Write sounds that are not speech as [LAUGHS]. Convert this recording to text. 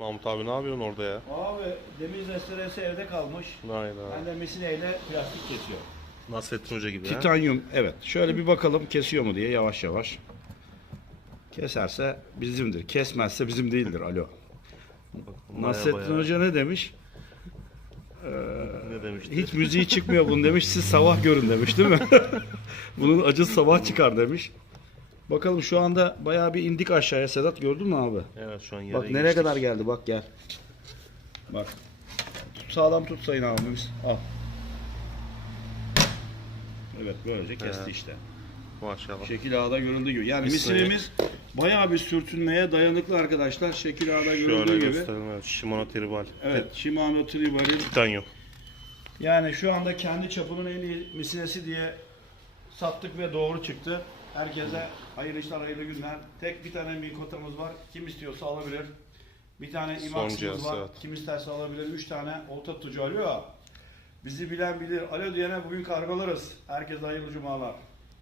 Mahmut abi ne yapıyorsun orada ya? Abi demir restoransı evde kalmış. Hayda. Ben de misineyle plastik kesiyor. Nasrettin Hoca gibi ha? Titanyum evet. Şöyle bir bakalım kesiyor mu diye yavaş yavaş. Keserse bizimdir. Kesmezse bizim değildir. Alo. Baya Nasrettin baya. Hoca ne demiş? Ne demişti? Hiç müziği çıkmıyor bunun demiş. Siz sabah görün demiş değil mi? [LAUGHS] bunun acısı sabah çıkar demiş. Bakalım şu anda bayağı bir indik aşağıya. Sedat gördün mü abi? Evet şu an yere Bak nereye geçtik. kadar geldi bak gel. Bak. Tut, sağlam tut sayın abimiz. Al. Evet böylece kesti Evet. işte. Maşallah. Şekil ağda görüldüğü gibi. Yani misinimiz bayağı bir sürtünmeye dayanıklı arkadaşlar. Şekil ağda görüldüğü Şöyle gibi. Evet. Shimano Tribal. Evet, Shimano Tribal'in Titanyum. yani şu anda kendi çapının en iyi misinesi diye sattık ve doğru çıktı. Herkese hayırlı işler, hayırlı günler. Tek bir tane mikotamız var. Kim istiyorsa alabilir. Bir tane imaksımız var. evet. Kim isterse alabilir. Üç tane olta tutucu alo. Bizi bilen bilir. Alo diyene bugün kargolarız. Herkese hayırlı cumalar.